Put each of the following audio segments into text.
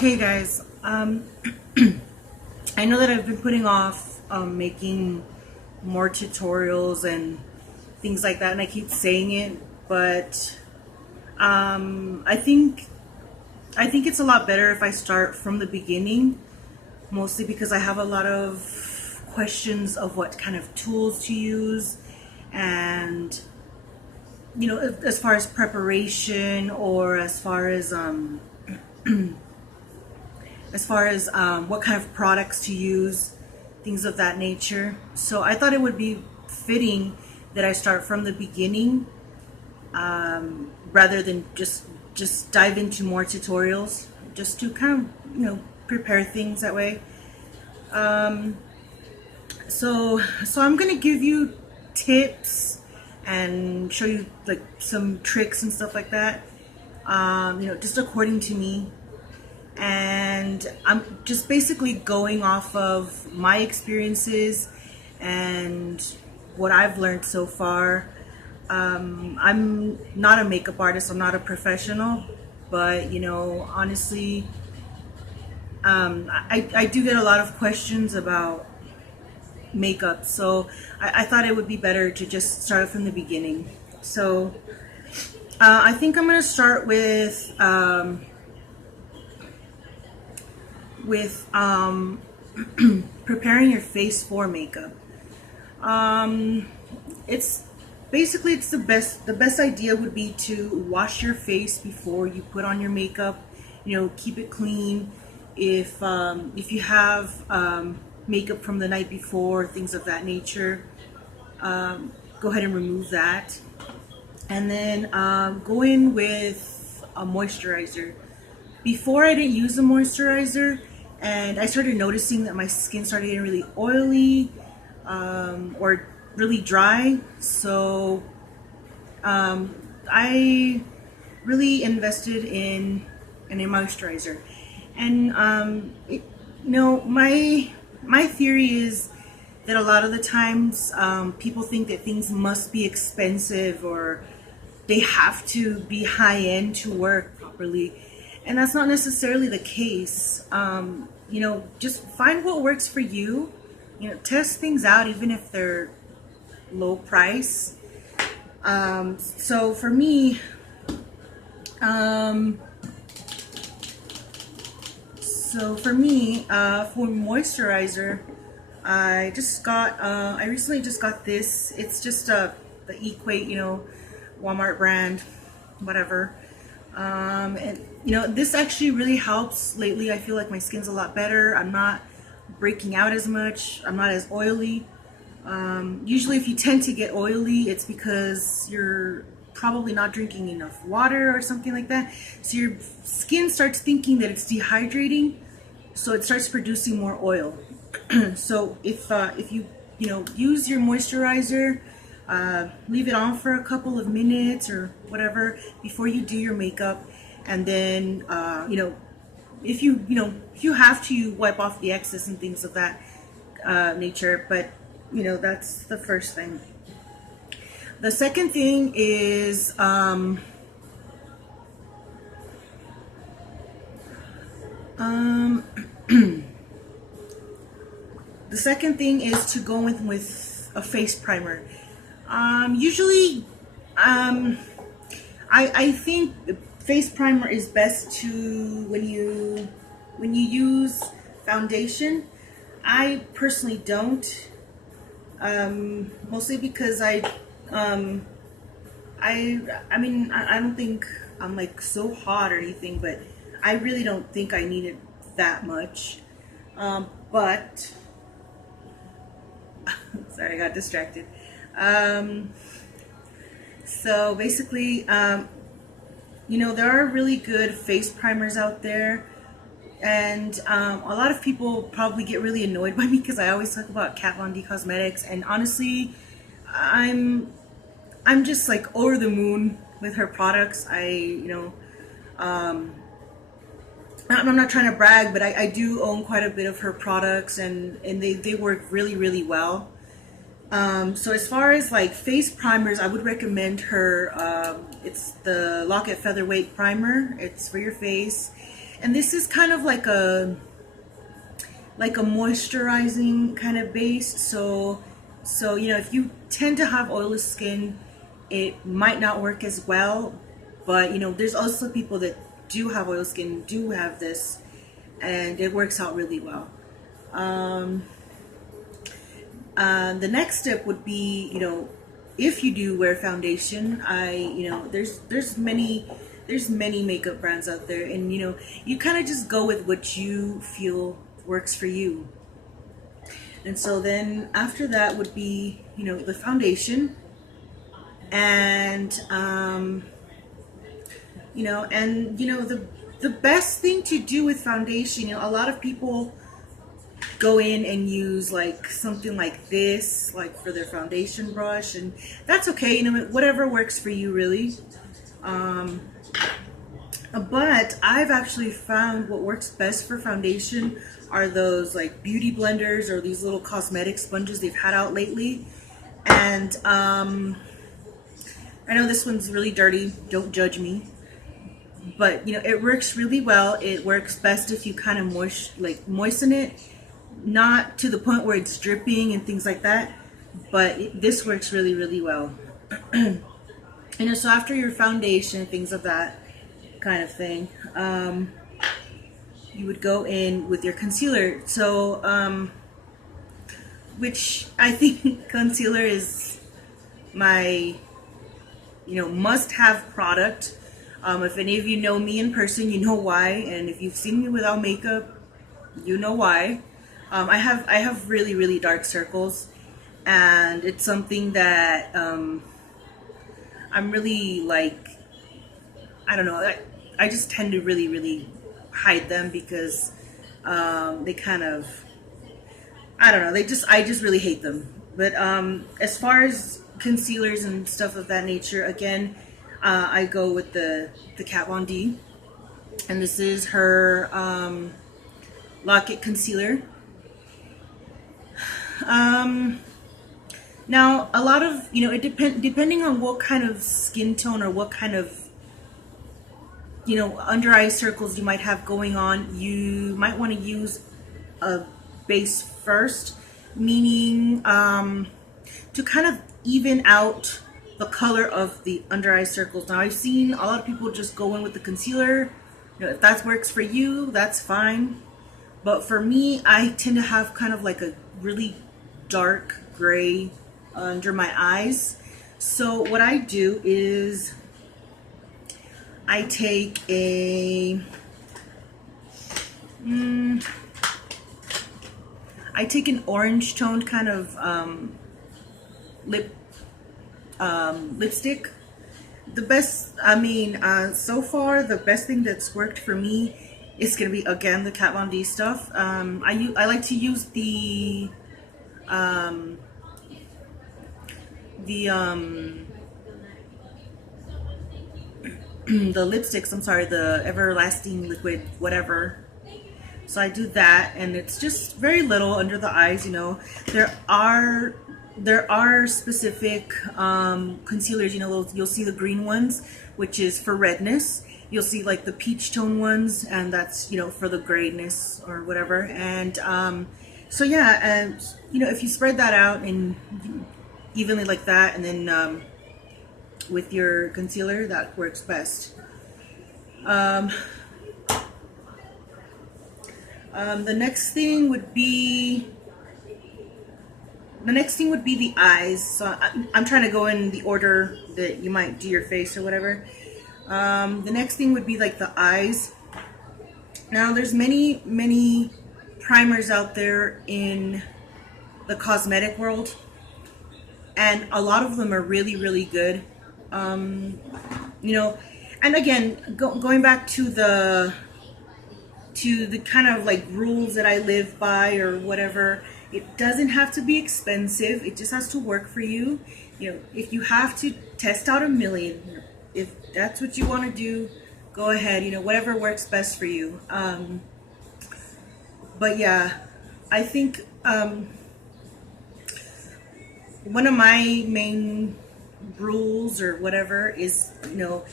Hey guys, I know that I've been putting off making more tutorials and things like that, and I keep saying it, but I think it's a lot better if I start from the beginning, mostly because I have a lot of questions of what kind of tools to use, and as far as preparation or as far as what kind of products to use, things of that nature. So I thought it would be fitting that I start from the beginning, rather than just dive into more tutorials, just to kind of prepare things that way. Um, so I'm gonna give you tips and show you like some tricks and stuff like that. Just according to me, and I'm just basically going off of my experiences and what I've learned so far. I'm not a makeup artist, I'm not a professional, but honestly, I do get a lot of questions about makeup, so I thought it would be better to just start from the beginning. So I think I'm going to start with preparing your face for makeup. Um, it's it's the best idea would be to wash your face before you put on your makeup. Keep it clean. If you have makeup from the night before, things of that nature, go ahead and remove that, and then go in with a moisturizer. Before, I didn't use a moisturizer, and I started noticing that my skin started getting really oily, or really dry. So I really invested in a moisturizer. And my theory is that a lot of the times, people think that things must be expensive or they have to be high end to work properly, and that's not necessarily the case. Just find what works for you. Test things out, even if they're low price. So for me, um, for moisturizer, I recently just got this. It's just the Equate, Walmart brand, whatever. And this actually really helps lately. I feel like my skin's a lot better. I'm not breaking out as much. I'm not as oily. Usually, if you tend to get oily, it's because you're probably not drinking enough water or something like that. So your skin starts thinking that it's dehydrating, so it starts producing more oil. So if you use your moisturizer, leave it on for a couple of minutes or whatever before you do your makeup, and then if you have to, you wipe off the excess and things of that nature. But that's the first thing. The second thing is um, the second thing is to go with a face primer. Usually, I think face primer is best to when you use foundation. I personally don't, mostly because I don't think I'm like so hot or anything, but I really don't think I need it that much. But sorry, I got distracted. Um, so basically, there are really good face primers out there, and a lot of people probably get really annoyed by me because I always talk about Kat Von D Cosmetics, and honestly, I'm just like over the moon with her products. I'm not trying to brag, but I do own quite a bit of her products, and they work really, really well. So as far as like face primers, I would recommend her. It's the Lock-It Featherweight Primer. It's for your face. And this is kind of like a moisturizing kind of base. So you know, if you tend to have oily skin, it might not work as well. But you know, there's also people that do have oil skin, do have this, and it works out really well. Um, the next step would be, you know, if you do wear foundation, you know, there's many makeup brands out there, and you know, you kind of just go with what you feel works for you. And so then after that would be, you know, the foundation, and you know, the best thing to do with foundation, you know, a lot of people go in and use like something like this, like for their foundation brush, and that's okay, you know, whatever works for you really. Um, but I've actually found what works best for foundation are those like beauty blenders or these little cosmetic sponges they've had out lately. And I know this one's really dirty, don't judge me, but you know, it works really well. It works best if you kind of moisten it, not to the point where it's dripping and things like that, but this works really, really well. You know, so after your foundation, things of that kind of thing, you would go in with your concealer. So which I think concealer is my, you know, must-have product. If any of you know me in person, you know why, and if you've seen me without makeup, you know why. I have really, really dark circles, and it's something that I'm really like, I don't know, I just tend to really, really hide them because they kind of, I don't know, I just really hate them. But as far as concealers and stuff of that nature, again, I go with the Kat Von D, and this is her Lock-It Concealer. Now, a lot of, you know, depending on what kind of skin tone or what kind of, you know, under eye circles you might have going on, you might want to use a base first, meaning to kind of even out the color of the under eye circles. Now, I've seen a lot of people just go in with the concealer. You know, if that works for you, that's fine. But for me, I tend to have kind of like a really dark gray under my eyes. So what I do is I take an orange toned kind of lipstick. The best, so far the best thing that's worked for me is gonna be, again, the Kat Von D stuff. I like to use the the lipsticks, I'm sorry, the Everlasting Liquid whatever. So I do that, and it's just very little under the eyes. You know, there are specific concealers. You know, you'll see the green ones, which is for redness. You'll see like the peach tone ones, and that's, you know, for the grayness or whatever. And so yeah, and you know, if you spread that out and evenly like that, and then with your concealer, that works best. The next thing would be the eyes. So I'm trying to go in the order that you might do your face or whatever. The next thing would be like the eyes. Now, there's many primers out there in the cosmetic world, and a lot of them are really, really good. You know, and again, going back to the kind of like rules that I live by or whatever, it doesn't have to be expensive. It just has to work for you. You know, if you have to test out a million, if that's what you want to do, go ahead. You know, whatever works best for you. But yeah, I think one of my main rules or whatever is, you know,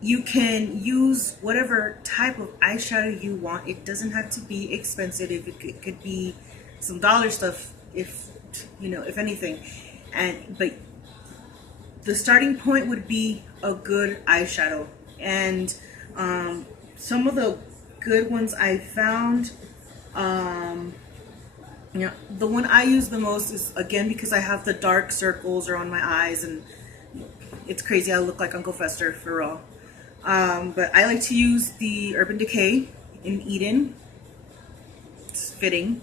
you can use whatever type of eyeshadow you want. It doesn't have to be expensive. If it could be some dollar stuff, if if anything. And but the starting point would be a good eyeshadow. And some of the good ones I found, the one I use the most is, again, because I have the dark circles around my eyes, and it's crazy. I look like Uncle Fester for real. But I like to use the Urban Decay in Eden. It's fitting.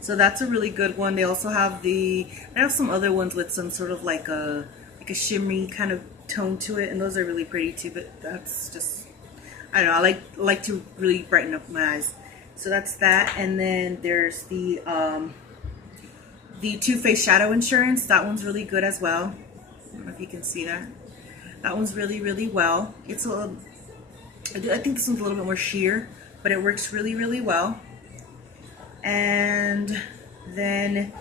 So that's a really good one. They also have I have some other ones with some sort of like a shimmery kind of tone to it, and those are really pretty too. But that's just, I don't know. I like to really brighten up my eyes. So that's that. And then there's the Too Faced Shadow Insurance. That one's really good as well. I don't know if you can see that. That one's really, really well. It's I think this one's a little bit more sheer, but it works really, really well. And then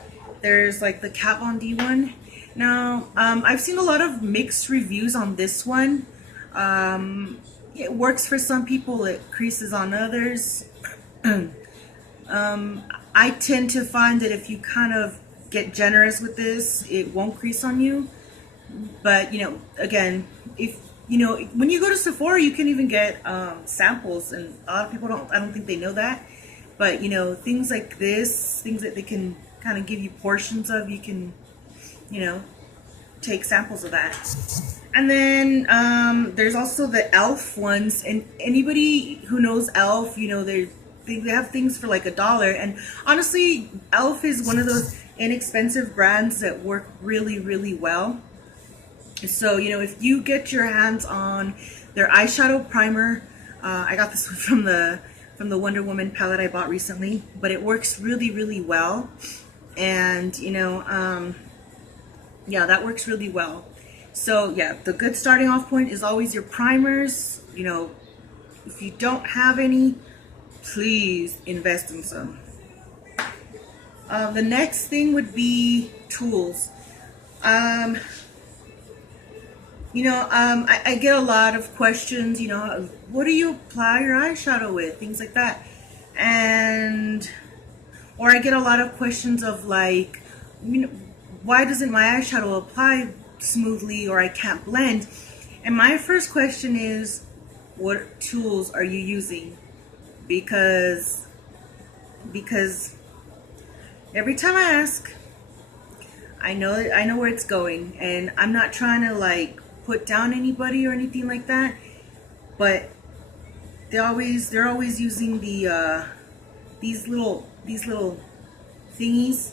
there's like the Kat Von D one. Now, I've seen a lot of mixed reviews on this one. It works for some people, it creases on others. I tend to find that if you kind of get generous with this, it won't crease on you. But again, if when you go to Sephora, you can even get samples, and a lot of people I don't think they know that. But things like this, things that they can kind of give you portions of, you can take samples of that. And then there's also the e.l.f. ones, and anybody who knows e.l.f., they have things for like $1. And honestly, e.l.f. is one of those inexpensive brands that work really, really well. So if you get your hands on their eyeshadow primer, I got this one from the Wonder Woman palette I bought recently, but it works really, really well. And yeah, that works really well. So yeah, the good starting off point is always your primers. If you don't have any, please invest in some. The next thing would be tools. I get a lot of questions, what do you apply your eyeshadow with? Things like that. Or I get a lot of questions of like, why doesn't my eyeshadow apply smoothly, or I can't blend? And my first question is, what tools are you using? Because every time I ask, I know where it's going, and I'm not trying to like put down anybody or anything like that, but they're always using these little thingies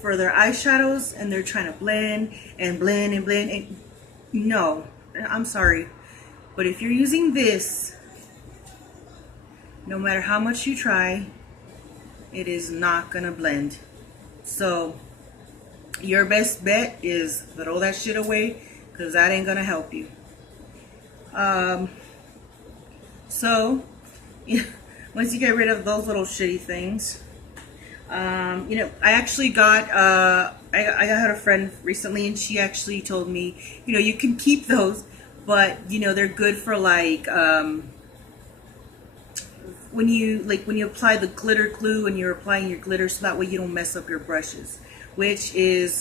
for their eyeshadows, and they're trying to blend and blend and blend. And no, I'm sorry, but if you're using this, no matter how much you try, it is not gonna blend. So your best bet is throw that shit away, because that ain't gonna help you. So once you get rid of those little shitty things, I actually got I had a friend recently, and she actually told me, you can keep those, but they're good for like when you apply the glitter glue and you're applying your glitter, so that way you don't mess up your brushes, which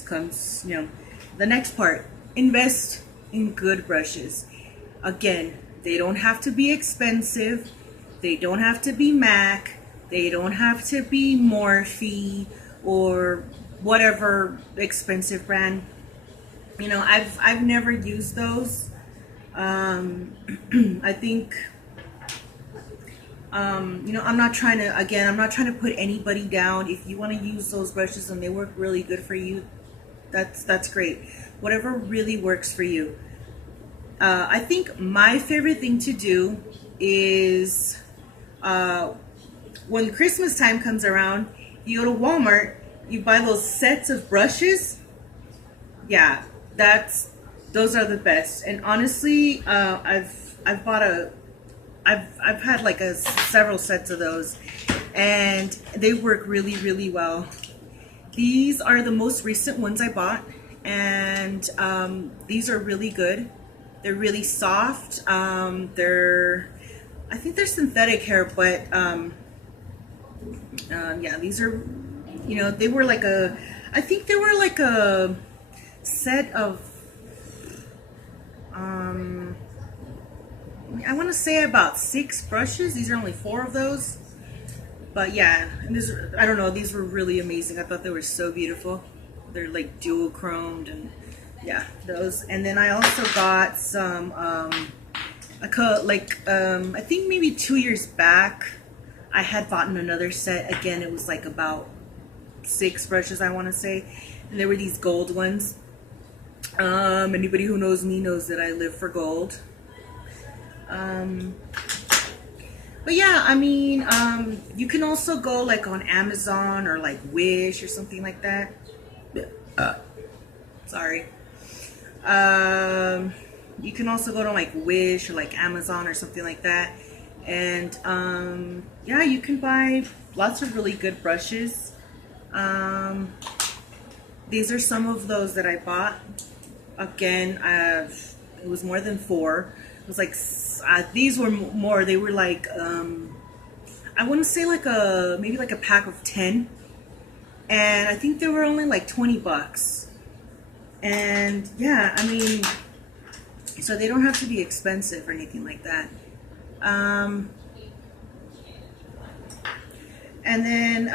comes the next part. Invest in good brushes. Again, they don't have to be expensive. They don't have to be MAC. They don't have to be Morphe or whatever expensive brand. I've never used those. I think I'm not trying to put anybody down. If you want to use those brushes and they work really good for you, that's great. Whatever really works for you. I think my favorite thing to do is when Christmas time comes around, you go to Walmart, you buy those sets of brushes. Yeah, those are the best. And honestly, I've had like several sets of those, and they work really, really well. These are the most recent ones I bought, and these are really good. They're really soft. I think they're synthetic hair, but yeah, these are, they were like I think they were like a set of, I want to say about 6 brushes. These are only 4 of those. But yeah, I don't know, these were really amazing. I thought they were so beautiful. They're like dual chromed, and yeah, those. And then I also got some, I think maybe 2 years back, I had bought another set. Again, it was like about 6 brushes, I want to say. And there were these gold ones. Anybody who knows me knows that I live for gold. But yeah, I mean, you can also go like on Amazon or like Wish or something like that. Sorry. You can also go to like Wish or like Amazon or something like that. And yeah, you can buy lots of really good brushes. These are some of those that I bought. Again, it was more than 4. It was like, these were more, they were like, I want to say like maybe like a pack of 10. And I think they were only like 20 bucks. And yeah, I mean, so they don't have to be expensive or anything like that. And then,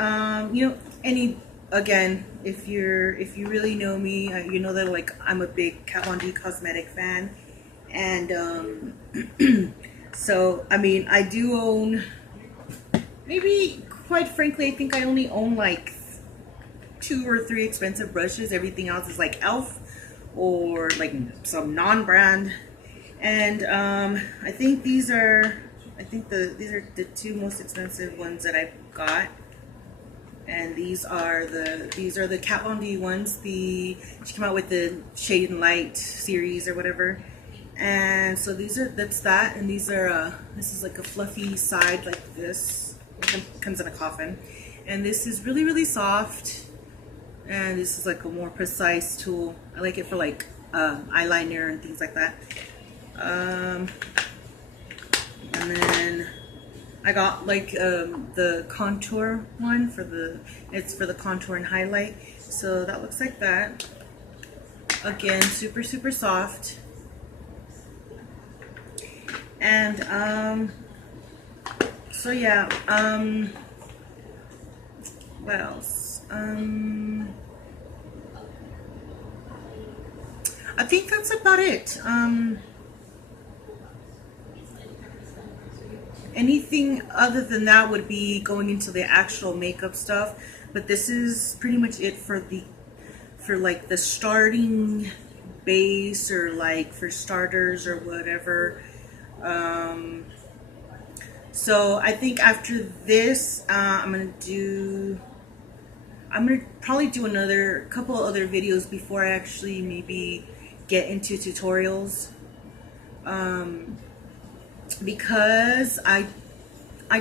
again, if you really know me, you know that like I'm a big Kat Von D cosmetic fan. And so I mean, I do own, maybe quite frankly, I think I only own like 2 or 3 expensive brushes. Everything else is like e.l.f. or like some non-brand. And I think these are the 2 most expensive ones that I got. And these are the Kat Von D ones. She came out with the Shade and Light series or whatever. And so that's that. And these are this is like a fluffy side like this. It comes in a coffin. And this is really, really soft. And this is like a more precise tool. I like it for like eyeliner and things like that. And then I got like the contour one it's for the contour and highlight. So that looks like that. Again, super, super soft. And so yeah, what else? I think that's about it. Anything other than that would be going into the actual makeup stuff, but this is pretty much it for like the starting base, or like for starters or whatever. So I think after this, I'm gonna probably do another couple of other videos before I actually maybe get into tutorials. Because I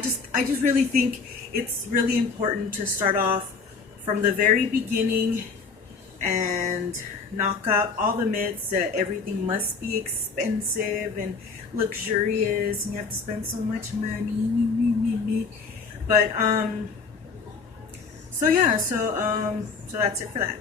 just really think it's really important to start off from the very beginning and knock out all the myths that everything must be expensive and luxurious and you have to spend so much money. But so yeah, so that's it for that.